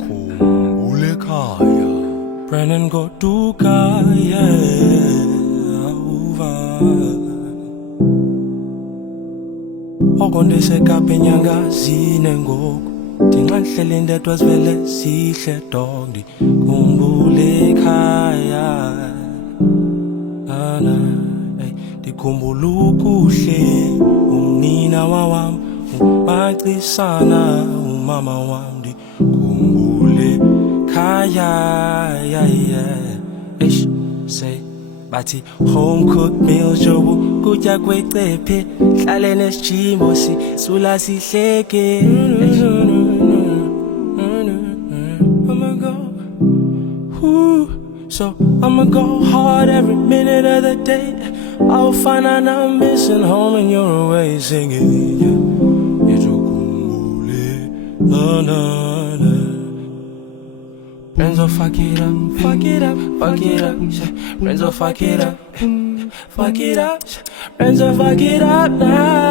Khumbul'eKhaya. Brenin go to Kaya. Okonde sekapenyanga zinengoku ndingahleli ndedwa sivele sihle dogdi Khumbul'eKhaya ana ndikhumbula ukuhle umnina wawam uMachisana umama wam ndikhumbul'eKhaya say bathi home cooked meals jobu kutya kwecephe hlale nesijimbo sisula sihleke so I'ma go hard every minute of the day. I'll find out I'm missing home and you're away singing Friends will fuck it up, fuck it up, fuck it up. Friends will fuck it up, fuck it up. Friends will fuck it up now.